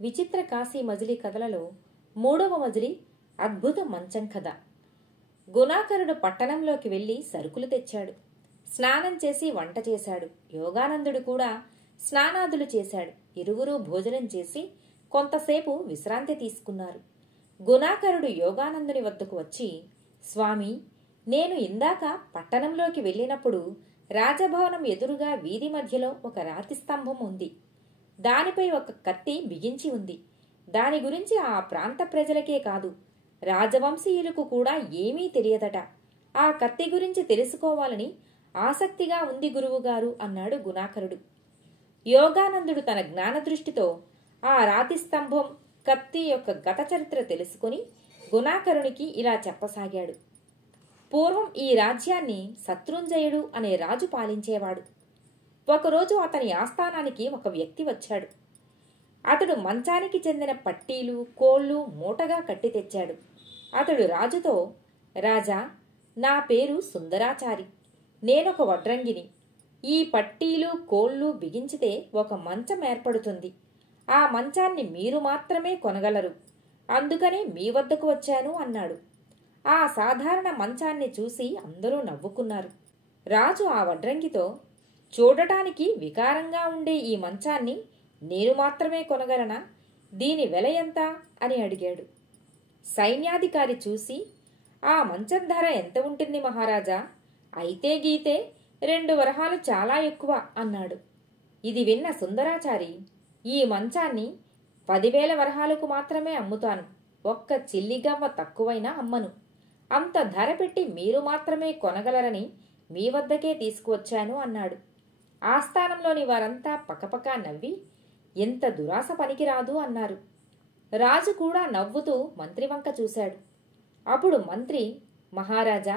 విచిత్ర కాశీ మజిలీ కథలలో 3వ మజిలీ అద్భుత మంచం కథ. గుణాకరుడు పట్టణంలోకి వెళ్లి సరుకులు తెచ్చాడు. స్నానం చేసి వంట చేశాడు. యోగానందుడు కూడా స్నానాదులు చేశాడు. ఇరువురూ భోజనం చేసి కొంతసేపు విశ్రాంతి తీసుకున్నారు. గుణాకరుడు యోగానందుని వద్దకు వచ్చి, స్వామి, నేను ఇందాక పట్టణంలోకి వెళ్ళినప్పుడు రాజభవనం ఎదురుగా వీధి మధ్యలో ఒక రాతి స్తంభం ఉంది. దానిపై ఒక కత్తి బిగించి ఉంది. దాని గురించి ఆ ప్రాంత ప్రజలకే కాదు, రాజవంశీయులకు కూడా ఏమీ తెలియదట. ఆ కత్తి గురించి తెలుసుకోవాలని ఆసక్తిగా ఉంది గురువుగారు అన్నాడు గుణాకరుడు. యోగానందుడు తన జ్ఞానదృష్టితో ఆ రాతి స్తంభం, కత్తి యొక్క గత చరిత్ర తెలుసుకుని గుణాకరునికి ఇలా చెప్పసాగాడు. పూర్వం ఈ రాజ్యాన్ని శత్రుంజయుడు అనే రాజు పాలించేవాడు. ఒకరోజు అతని ఆస్థానానికి ఒక వ్యక్తి వచ్చాడు. అతడు మంచానికి చెందిన పట్టీలు, కోళ్లు మూటగా కట్టి తెచ్చాడు. అతడు రాజుతో, రాజా, నా పేరు సుందరాచారి. నేనొక వడ్రంగిని. ఈ పట్టీలు, కోళ్లు బిగించితే ఒక మంచం ఏర్పడుతుంది. ఆ మంచాన్ని మీరు మాత్రమే కొనగలరు. అందుకనే మీ వద్దకు వచ్చాను అన్నాడు. ఆ సాధారణ మంచాన్ని చూసి అందరూ నవ్వుకున్నారు. రాజు ఆ వడ్రంగితో, చూడటానికి వికారంగా ఉండే ఈ మంచాన్ని నేను మాత్రమే కొనగలనా? దీని వెల ఎంత అని అడిగాడు. సైన్యాధికారి చూసి, ఆ మంచం ధర ఎంత ఉంటుంది మహారాజా? అయితే గీతే 2 వరహాలు చాలా ఎక్కువ అన్నాడు. ఇది విన్న సుందరాచారి, ఈ మంచాన్ని 10,000 వరహాలకు మాత్రమే అమ్ముతాను. ఒక్క చిల్లిగవ్వ తక్కువైనా అమ్మను. అంత ధర పెట్టి మీరు మాత్రమే కొనగలరని మీ వద్దకే తీసుకువచ్చాను అన్నాడు. ఆస్థానంలోని వారంతా పకపకా నవ్వి, ఎంత దురాశ పనికిరాదు అన్నారు. రాజు కూడా నవ్వుతూ మంత్రి వంక చూశాడు. అప్పుడు మంత్రి, మహారాజా,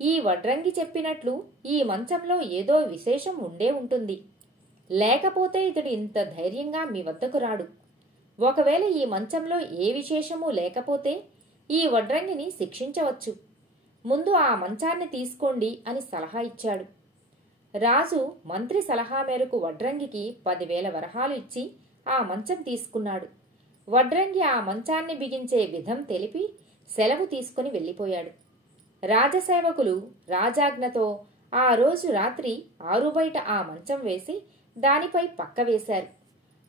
ఈ వడ్రంగి చెప్పినట్లు ఈ మంచంలో ఏదో విశేషం ఉండే ఉంటుంది. లేకపోతే ఇతడు ఇంత ధైర్యంగా మీ వద్దకు రాడు. ఒకవేళ ఈ మంచంలో ఏ విశేషమూ లేకపోతే ఈ వడ్రంగిని శిక్షించవచ్చు. ముందు ఆ మంచాన్ని తీసుకోండి అని సలహా ఇచ్చాడు. రాజు మంత్రి సలహా మేరకు వడ్రంగికి 10,000 వరహాలు ఇచ్చి ఆ మంచం తీసుకున్నాడు. వడ్రంగి ఆ మంచాన్ని బిగించే విధం తెలిపి సెలవు తీసుకుని వెళ్ళిపోయాడు. రాజసేవకులు రాజాజ్ఞతో ఆ రోజు రాత్రి ఆరుబయట ఆ మంచం వేసి దానిపై పక్క వేశారు.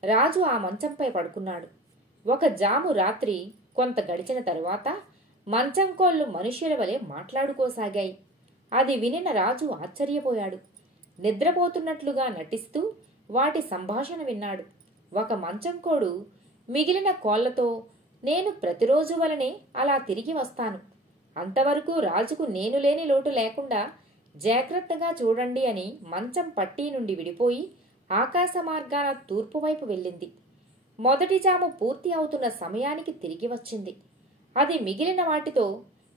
రాజు ఆ మంచంపై పడుకున్నాడు. ఒక జాము రాత్రి కొంత గడిచిన తరువాత మంచం కోళ్లు మనుష్యుల వలె మాట్లాడుకోసాగాయి. అది వినిన రాజు ఆశ్చర్యపోయాడు. నిద్రపోతున్నట్లుగా నటిస్తూ వాటి సంభాషణ విన్నాడు. ఒక మంచం కోడు మిగిలిన కోళ్లతో, నేను ప్రతిరోజు వలనే అలా తిరిగి వస్తాను. అంతవరకు రాజుకు నేను లేని లోటు లేకుండా జాగ్రత్తగా చూడండి అని మంచం పట్టీ నుండి విడిపోయి ఆకాశ మార్గాన తూర్పు వైపు వెళ్ళింది. మొదటి జాము పూర్తి అవుతున్న సమయానికి తిరిగి వచ్చింది. అది మిగిలిన వాటితో,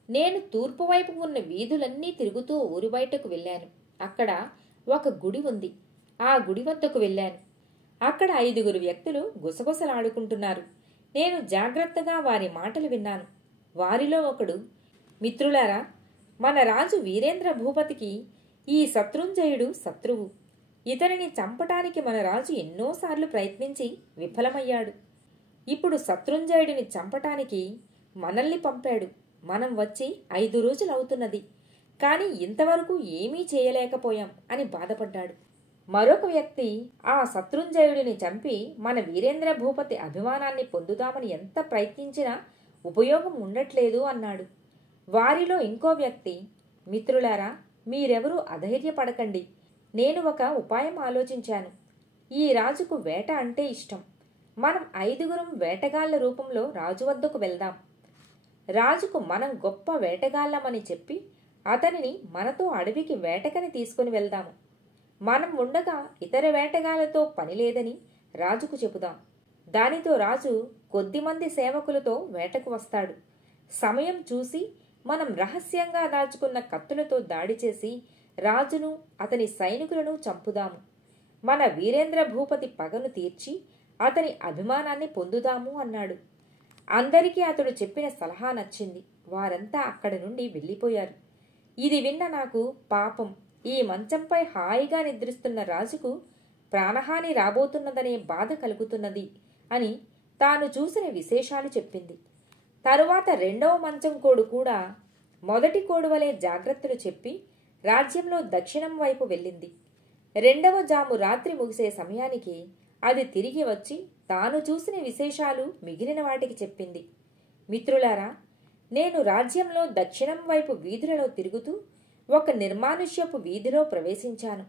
నేను తూర్పు వైపు ఉన్న వీధులన్నీ తిరుగుతూ ఊరి బయటకు వెళ్ళాను. అక్కడ ఒక గుడి ఉంది. ఆ గుడి వద్దకు వెళ్ళాను. అక్కడ 5 వ్యక్తులు గుసగుసలాడుకుంటున్నారు. నేను జాగ్రత్తగా వారి మాటలు విన్నాను. వారిలో ఒకడు, మిత్రులారా, మన రాజు వీరేంద్ర భూపతికి ఈ శత్రుంజయుడు శత్రువు. ఇతనిని చంపటానికి మన రాజు ఎన్నోసార్లు ప్రయత్నించి విఫలమయ్యాడు. ఇప్పుడు శత్రుంజయుడిని చంపటానికి మనల్ని పంపాడు. మనం వచ్చి 5 రోజులవుతున్నది. కాని ఇంతవరకు ఏమీ చేయలేకపోయాం అని బాధపడ్డాడు. మరొక వ్యక్తి, ఆ శత్రుంజయుడిని చంపి మన వీరేంద్ర భూపతి అభిమానాన్ని పొందుదామని ఎంత ప్రయత్నించినా ఉపయోగం ఉండట్లేదు అన్నాడు. వారిలో ఇంకో వ్యక్తి, మిత్రులారా, మీరెవరూ అధైర్యపడకండి. నేను ఒక ఉపాయం ఆలోచించాను. ఈ రాజుకు వేట అంటే ఇష్టం. మనం 5 వేటగాళ్ల రూపంలో రాజు వద్దకు వెళ్దాం. రాజుకు మనం గొప్ప వేటగాళ్లమని చెప్పి అతనిని మనతో అడవికి వేటకని తీసుకుని వెళ్దాము. మనం ఉండగా ఇతర వేటగాళ్లతో పని లేదని రాజుకు చెబుదాం. దానితో రాజు కొద్దిమంది సేవకులతో వేటకు వస్తాడు. సమయం చూసి మనం రహస్యంగా దాచుకున్న కత్తులతో దాడి చేసి రాజును అతని సైనికులను చంపుదాము. మన వీరేంద్ర భూపతి పగను తీర్చి అతని అభిమానాన్ని పొందుదాము అన్నాడు. అందరికీ అతడు చెప్పిన సలహా నచ్చింది. వారంతా అక్కడి నుండి వెళ్ళిపోయారు. ఇది విన్న నాకు పాపం, ఈ మంచంపై హాయిగా నిద్రిస్తున్న రాజుకు ప్రాణహాని రాబోతున్నదనే బాధ కలుగుతున్నది అని తాను చూసిన విశేషాలు చెప్పింది. తరువాత రెండవ మంచం కోడు కూడా మొదటి కోడు వలె జాగ్రత్తలు చెప్పి రాజ్యంలో దక్షిణం వైపు వెళ్ళింది. రెండవ జాము రాత్రి ముగిసే సమయానికి అది తిరిగి వచ్చి తాను చూసిన విశేషాలు మిగిలిన వాటికి చెప్పింది. మిత్రులారా, నేను రాజ్యంలో దక్షిణం వైపు వీధులలో తిరుగుతూ ఒక నిర్మానుష్యపు వీధిలో ప్రవేశించాను.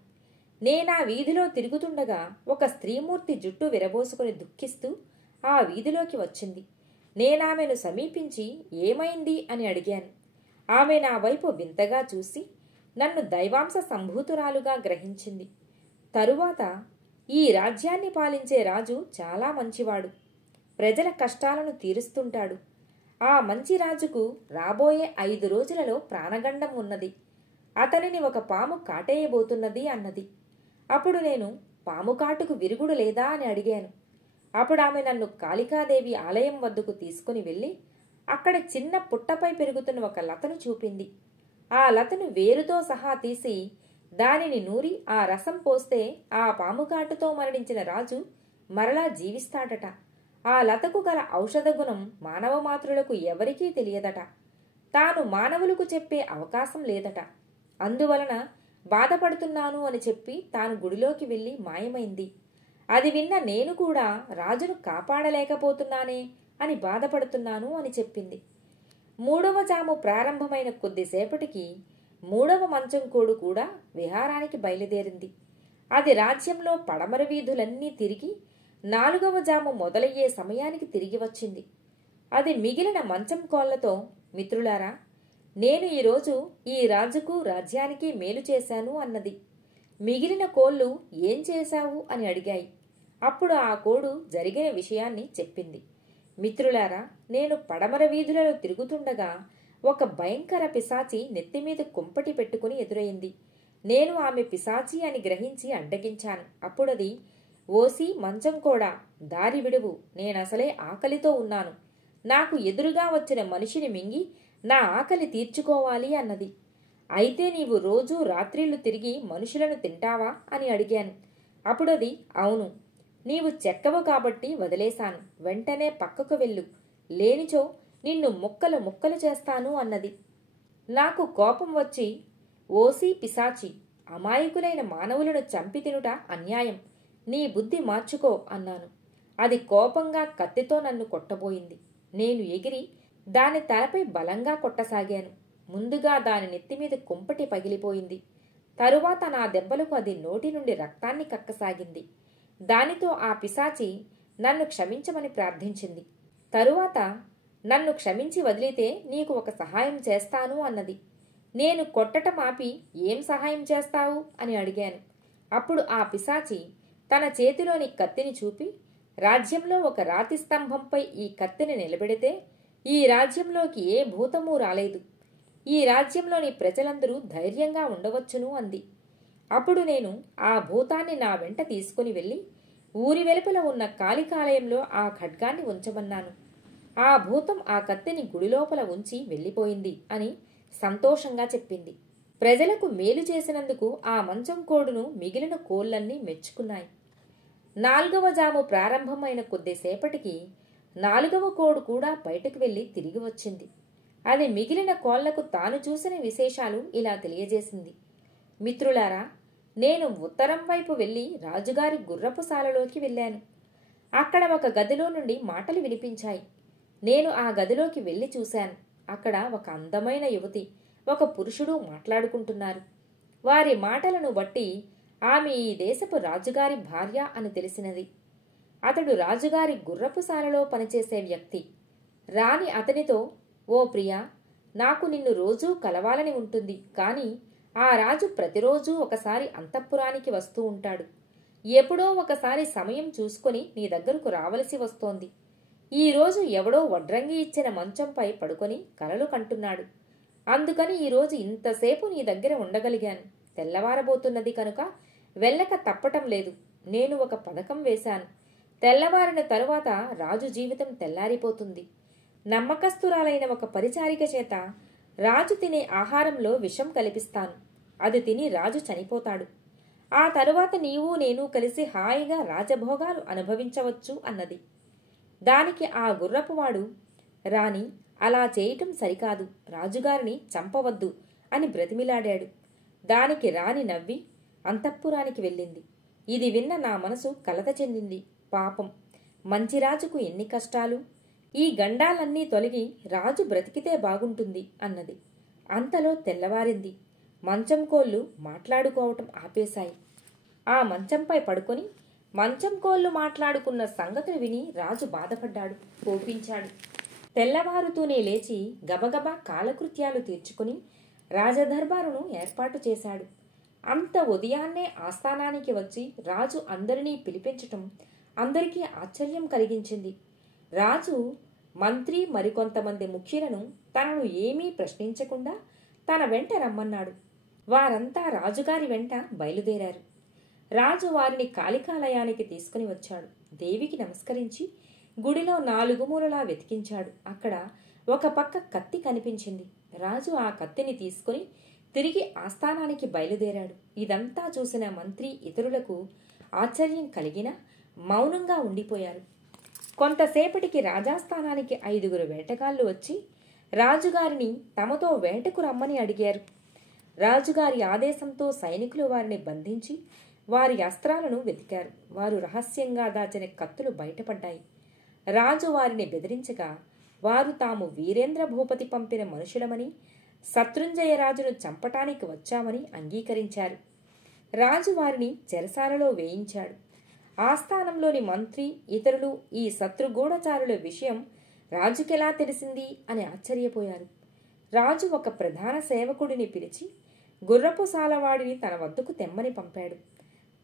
నేనా వీధిలో తిరుగుతుండగా ఒక స్త్రీమూర్తి జుట్టు విరబోసుకుని దుఃఖిస్తూ ఆ వీధిలోకి వచ్చింది. నేనామెను సమీపించి ఏమైంది అని అడిగాను. ఆమె నా వైపు వింతగా చూసి నన్ను దైవాంశ సంభూతురాలుగా గ్రహించింది. తరువాత, ఈ రాజ్యాన్ని పాలించే రాజు చాలా మంచివాడు, ప్రజల కష్టాలను తీరుస్తుంటాడు. ఆ మంచి రాజుకు రాబోయే 5 రోజులలో ప్రాణగండం ఉన్నది. అతనిని ఒక పాము కాటేయబోతున్నది అన్నది. అప్పుడు నేను, పాము కాటుకు విరుగుడు లేదా అని అడిగాను. అప్పుడు ఆమె నన్ను కాళికాదేవి ఆలయం వద్దకు తీసుకుని వెళ్ళి అక్కడ చిన్న పుట్టపై పెరుగుతున్న ఒక లతను చూపింది. ఆ లతను వేరుతో సహా తీసి దానిని నూరి ఆ రసం పోస్తే ఆ పాముకాటుతో మరణించిన రాజు మరలా జీవిస్తాడట. ఆ లతకు గల ఔషధ గుణం మానవ మాతృలకు ఎవరికీ తెలియదట. తాను మానవులకు చెప్పే అవకాశం లేదట. అందువలన బాధపడుతున్నాను అని చెప్పి తాను గుడిలోకి వెళ్ళి మాయమైంది. అది విన్న నేను కూడా రాజును కాపాడలేకపోతున్నానే అని బాధపడుతున్నాను అని చెప్పింది. 3వ జాము ప్రారంభమైన కొద్దిసేపటికి 3వ మంచం కోడు కూడా విహారానికి బయలుదేరింది. అది రాజ్యంలో పడమర వీధులన్నీ తిరిగి 4వ జాము మొదలయ్యే సమయానికి తిరిగి వచ్చింది. అది మిగిలిన మంచం కోళ్లతో, మిత్రులారా, నేను ఈరోజు ఈ రాజుకు రాజ్యానికి మేలు చేశాను అన్నది. మిగిలిన కోళ్లు ఏం చేశావు అని అడిగాయి. అప్పుడు ఆ కోడు జరిగిన విషయాన్ని చెప్పింది. మిత్రులారా, నేను పడమర వీధులలో తిరుగుతుండగా ఒక భయంకర పిశాచి నెత్తిమీద కుంపటి పెట్టుకుని ఎదురైంది. నేను ఆమె పిశాచి అని గ్రహించి అడ్డగించాను. అప్పుడది, ఓసి మంచం కూడా, దారి విడువు, నేనసలే ఆకలితో ఉన్నాను. నాకు ఎదురుగా వచ్చిన మనిషిని మింగి నా ఆకలి తీర్చుకోవాలి అన్నది. అయితే నీవు రోజూ రాత్రిళ్లు తిరిగి మనుషులను తింటావా అని అడిగాను. అప్పుడది, అవును, నీవు చెక్కవు కాబట్టి వదిలేశాను. వెంటనే పక్కకు వెళ్ళు, లేనిచో నిన్ను ముక్కలు ముక్కలు చేస్తాను అన్నది. నాకు కోపం వచ్చి, ఓసి పిశాచి, అమాయకులైన మానవులను చంపి తినుట అన్యాయం, నీ బుద్ధి మార్చుకో అన్నాను. అది కోపంగా కత్తితో నన్ను కొట్టబోయింది. నేను ఎగిరి దాని తలపై బలంగా కొట్టసాగాను. ముందుగా దాని నెత్తిమీద కుంపటి పగిలిపోయింది. తరువాత నా దెబ్బలకు అది నోటి నుండి రక్తాన్ని కక్కసాగింది. దానితో ఆ పిశాచి నన్ను క్షమించమని ప్రార్థించింది. తరువాత, నన్ను క్షమించి వదిలితే నీకు ఒక సహాయం చేస్తాను అన్నది. నేను కొట్టటం ఆపి, ఏం సహాయం చేస్తావు అని అడిగాను. అప్పుడు ఆ పిశాచి తన చేతిలోని కత్తిని చూపి, రాజ్యంలో ఒక రాతి స్తంభంపై ఈ కత్తిని నిలబెడితే ఈ రాజ్యంలోకి ఏ భూతమూ రాలేదు. ఈ రాజ్యంలోని ప్రజలందరూ ధైర్యంగా ఉండవచ్చును అంది. అప్పుడు నేను ఆ భూతాన్ని నా వెంట తీసుకుని వెళ్ళి ఊరి వెలుపల ఉన్న కాళికాలయంలో ఆ ఖడ్గాన్ని ఉంచమన్నాను. ఆ భూతం ఆ కత్తిని గుడిలోపల ఉంచి వెళ్ళిపోయింది అని సంతోషంగా చెప్పింది. ప్రజలకు మేలు చేసినందుకు ఆ మంచం కోడును మిగిలిన కోళ్లన్నీ మెచ్చుకున్నాయి. 4వ జాము ప్రారంభమైన కొద్దిసేపటికి 4వ కోడు కూడా బయటకు వెళ్లి తిరిగి వచ్చింది. అది మిగిలిన కోళ్లకు తాను చూసిన విశేషాలు ఇలా తెలియజేసింది. మిత్రులారా, నేను ఉత్తరం వైపు వెళ్లి రాజుగారి గుర్రపుశాలలోకి వెళ్ళాను. అక్కడ ఒక గదిలో నుండి మాటలు వినిపించాయి. నేను ఆ గదిలోకి వెళ్లి చూశాను. అక్కడ ఒక అందమైన యువతి, ఒక పురుషుడు మాట్లాడుకుంటున్నారు. వారి మాటలను బట్టి ఆమె ఈ దేశపు రాజుగారి భార్య అని తెలిసినది. అతడు రాజుగారి గుర్రపుశాలలో పనిచేసే వ్యక్తి. రాణి అతనితో, ఓ ప్రియా, నాకు నిన్ను రోజూ కలవాలని ఉంటుంది, కాని ఆ రాజు ప్రతిరోజూ ఒకసారి అంతఃపురానికి వస్తూ ఉంటాడు. ఎప్పుడో ఒకసారి సమయం చూసుకొని నీ దగ్గరకు రావలసి వస్తోంది. ఈరోజు ఎవడో వడ్రంగి ఇచ్చిన మంచంపై పడుకొని కలలు కంటున్నాడు. అందుకని ఈరోజు ఇంతసేపు నీ దగ్గర ఉండగలిగాను. తెల్లవారబోతున్నది కనుక వెళ్ళక తప్పటం లేదు. నేను ఒక పథకం వేశాను. తెల్లవారిన తరువాత రాజు జీవితం తెల్లారిపోతుంది. నమ్మకస్తురాలైన ఒక పరిచారిక చేత రాజు తినే ఆహారంలో విషం కల్పిస్తాను. అది తిని రాజు చనిపోతాడు. ఆ తరువాత నీవు నేను కలిసి హాయిగా రాజభోగాలు అనుభవించవచ్చు అన్నది. దానికి ఆ గుర్రపువాడు, రాణి, అలా చేయటం సరికాదు, రాజుగారిని చంపవద్దు అని బ్రతిమిలాడాడు. దానికి రాణి నవ్వి అంతఃపురానికి వెళ్ళింది. ఇది విన్న నా మనసు కలత చెందింది. పాపం, మంచి రాజుకు ఎన్ని కష్టాలు! ఈ గండాలన్నీ తొలగి రాజు బ్రతికితే బాగుంటుంది అన్నది. అంతలో తెల్లవారింది. మంచం కోళ్లు మాట్లాడుకోవటం ఆపేశాయి. ఆ మంచంపై పడుకొని మంచం కోళ్లు మాట్లాడుకున్న సంగతులు విని రాజు బాధపడ్డాడు, కోపించాడు. తెల్లవారుతూనే లేచి గబగబా కాలకృత్యాలు తీర్చుకుని రాజదర్బారును ఏర్పాటు చేశాడు. అంత ఉదయాన్నే ఆస్థానానికి వచ్చి రాజు అందరినీ పిలిపించటం అందరికీ ఆశ్చర్యం కలిగించింది. రాజు మంత్రి మరికొంతమంది ముఖ్యులను తనను ఏమీ ప్రశ్నించకుండా తన వెంట రమ్మన్నాడు. వారంతా రాజుగారి వెంట బయలుదేరారు. రాజు వారిని కాళికాలయానికి తీసుకుని వచ్చాడు. దేవికి నమస్కరించి గుడిలో 4 మూలలా వెతికించాడు. అక్కడ ఒక పక్క కత్తి కనిపించింది. రాజు ఆ కత్తిని తీసుకుని తిరిగి ఆస్థానానికి బయలుదేరాడు. ఇదంతా చూసిన మంత్రి ఇతరులకు ఆశ్చర్యం కలిగినా మౌనంగా ఉండిపోయారు. కొంతసేపటికి రాజాస్థానానికి 5 వేటగాళ్లు వచ్చి రాజుగారిని తమతో వేటకు రమ్మని అడిగారు. రాజుగారి ఆదేశంతో సైనికులు వారిని బంధించి వారి అస్త్రాలను వెతికారు. వారు రహస్యంగా దాచిన కత్తులు బయటపడ్డాయి. రాజు వారిని బెదిరించగా వారు తాము వీరేంద్ర భూపతి పంపిన మనుషులమని, శత్రుంజయరాజును చంపటానికి వచ్చామని అంగీకరించారు. రాజు వారిని చెరసాలలో వేయించాడు. ఆస్థానంలోని మంత్రి ఇతరులు ఈ శత్రుగూఢచారుల విషయం రాజుకెలా తెలిసింది అని ఆశ్చర్యపోయారు. రాజు ఒక ప్రధాన సేవకుడిని పిలిచి గుర్రపు సాలవాడిని తన వద్దకు తెమ్మని పంపాడు.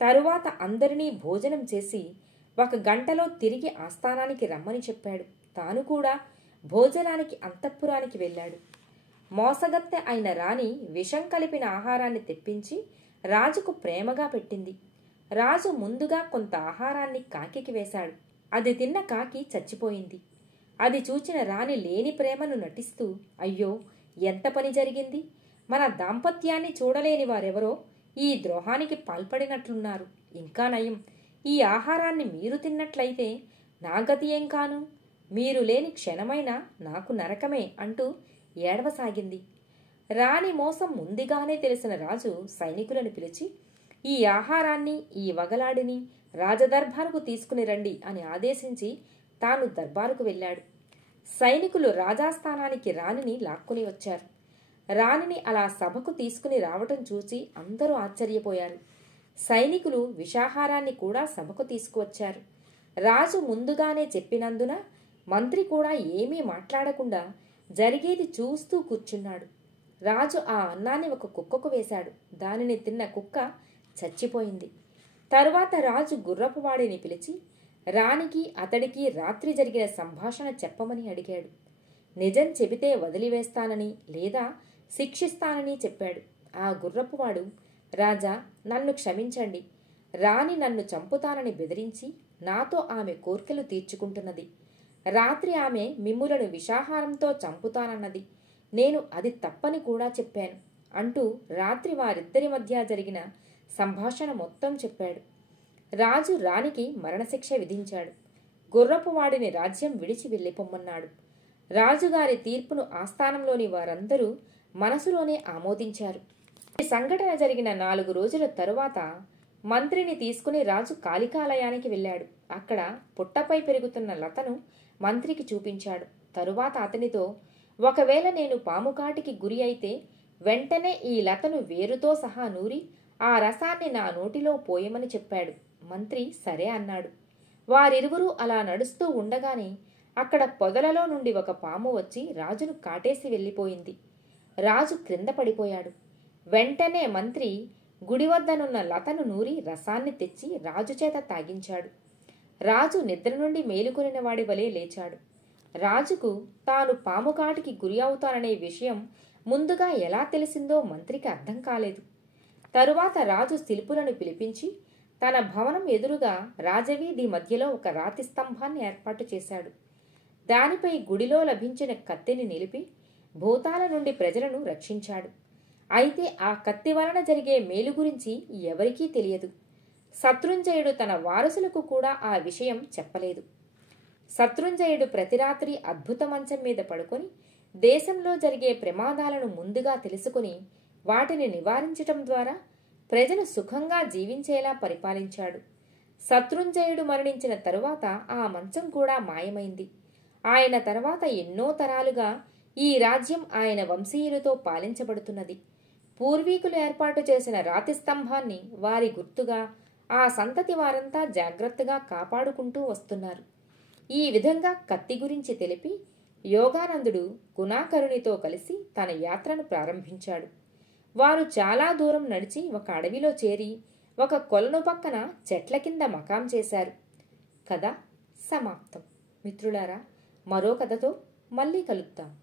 తరువాత అందరినీ భోజనం చేసి 1 గంటలో తిరిగి ఆస్థానానికి రమ్మని చెప్పాడు. తాను కూడా భోజనానికి అంతఃపురానికి వెళ్ళాడు. మోసగత్తె అయిన రాణి విషం కలిపిన ఆహారాన్ని తెప్పించి రాజుకు ప్రేమగా పెట్టింది. రాజు ముందుగా కొంత ఆహారాన్ని కాకికి వేశాడు. అది తిన్న కాకి చచ్చిపోయింది. అది చూచిన రాణి లేని ప్రేమను నటిస్తూ, అయ్యో, ఎంత పని జరిగింది! మన దాంపత్యాన్ని చూడలేని వారెవరో ఈ ద్రోహానికి పాల్పడినట్లున్నారు. ఇంకా నయం, ఈ ఆహారాన్ని మీరు తిన్నట్లయితే నా గతి ఏం కాను? మీరు లేని క్షణమైనా నాకు నరకమే అంటూ ఏడవసాగింది. రాణి మోసం ముందుగానే తెలిసిన రాజు సైనికులను పిలిచి ఈ ఆహారాన్ని, ఈ వగలాడిని రాజదర్బారుకు తీసుకుని రండి అని ఆదేశించి తాను దర్బారుకు వెళ్ళాడు. సైనికులు రాజాస్థానానికి రాణిని లాక్కుని వచ్చారు. రాణిని అలా సభకు తీసుకుని రావటం చూసి అందరూ ఆశ్చర్యపోయారు. సైనికులు విషాహారాన్ని కూడా సభకు తీసుకువచ్చారు. రాజు ముందుగానే చెప్పినందున మంత్రి కూడా ఏమీ మాట్లాడకుండా జరిగేది చూస్తూ కూర్చున్నాడు. రాజు ఆ అన్నాన్ని ఒక కుక్కకు వేశాడు. దానిని తిన్న కుక్క చచ్చిపోయింది. తరువాత రాజు గుర్రపువాడిని పిలిచి రాణికి అతడికి రాత్రి జరిగిన సంభాషణ చెప్పమని అడిగాడు. నిజం చెబితే వదిలివేస్తానని లేదా శిక్షిస్తానని చెప్పాడు. ఆ గుర్రపువాడు, రాజా, నన్ను క్షమించండి. రాణి నన్ను చంపుతానని బెదిరించి నాతో ఆమె కోర్కెలు తీర్చుకుంటున్నది. రాత్రి ఆమె మిమ్ములను విషాహారంతో చంపుతానన్నది. నేను అది తప్పని కూడా చెప్పాను అంటూ రాత్రి వారిద్దరి మధ్య జరిగిన సంభాషణ మొత్తం చెప్పాడు. రాజు రాణికి మరణశిక్ష విధించాడు. గుర్రపువాడిని రాజ్యం విడిచి వెళ్ళిపోమ్మన్నాడు. రాజుగారి తీర్పును ఆస్థానంలోని వారందరూ మనసులోనే ఆమోదించారు. ఈ సంఘటన జరిగిన 4 రోజుల తరువాత మంత్రిని తీసుకుని రాజు కాళికాలయానికి వెళ్ళాడు. అక్కడ పుట్టపై పెరుగుతున్న లతను మంత్రికి చూపించాడు. తరువాత అతనితో, ఒకవేళ నేను పాముకాటికి గురి అయితే వెంటనే ఈ లతను వేరుతో సహా నూరి ఆ రసాన్ని నా నోటిలో పోయమని చెప్పాడు. మంత్రి సరే అన్నాడు. వారిరువురూ అలా నడుస్తూ ఉండగానే అక్కడ పొదలలో నుండి ఒక పాము వచ్చి రాజును కాటేసి వెళ్ళిపోయింది. రాజు క్రింద పడిపోయాడు. వెంటనే మంత్రి గుడి వద్దనున్న లతను నూరి రసాన్ని తెచ్చి రాజు చేత తాగించాడు. రాజు నిద్ర నుండి మేలుకొనిన వాడి వలె లేచాడు. రాజుకు తాను పాముకాటికి గురి అవుతాననే విషయం ముందుగా ఎలా తెలిసిందో మంత్రికి అర్థం కాలేదు. తరువాత రాజు శిల్పులను పిలిపించి తన భవనం ఎదురుగా రాజవీధి మధ్యలో ఒక రాతి స్తంభాన్ని ఏర్పాటు చేశాడు. దానిపై గుడిలో లభించిన కత్తిని నిలిపి భూతాల నుండి ప్రజలను రక్షించాడు. అయితే ఆ కత్తి వలన జరిగే మేలు గురించి ఎవరికీ తెలియదు. శత్రుంజయుడు తన వారసులకు కూడా ఆ విషయం చెప్పలేదు. శత్రుంజయుడు ప్రతి రాత్రి అద్భుత మంచం మీద పడుకొని దేశంలో జరిగే ప్రమాదాలను ముందుగా తెలుసుకుని వాటిని నివారించటం ద్వారా ప్రజలు సుఖంగా జీవించేలా పరిపాలించాడు. శత్రుంజయుడు మరణించిన తరువాత ఆ మంచం కూడా మాయమైంది. ఆయన తర్వాత ఎన్నో తరాలుగా ఈ రాజ్యం ఆయన వంశీయులతో పాలించబడుతున్నది. పూర్వీకులు ఏర్పాటు చేసిన రాతి స్తంభాన్ని వారి గుర్తుగా ఆ సంతతి వారంతా జాగ్రత్తగా కాపాడుకుంటూ వస్తున్నారు. ఈ విధంగా కత్తి గురించి తెలిపి యోగానందుడు గుణాకరునితో కలిసి తన యాత్రను ప్రారంభించాడు. వారు చాలా దూరం నడిచి ఒక అడవిలో చేరి ఒక కొలను పక్కన చెట్ల కింద మకాం చేశారు. కథ సమాప్తం. మిత్రులారా, మరో కథతో మళ్ళీ కలుద్దాం.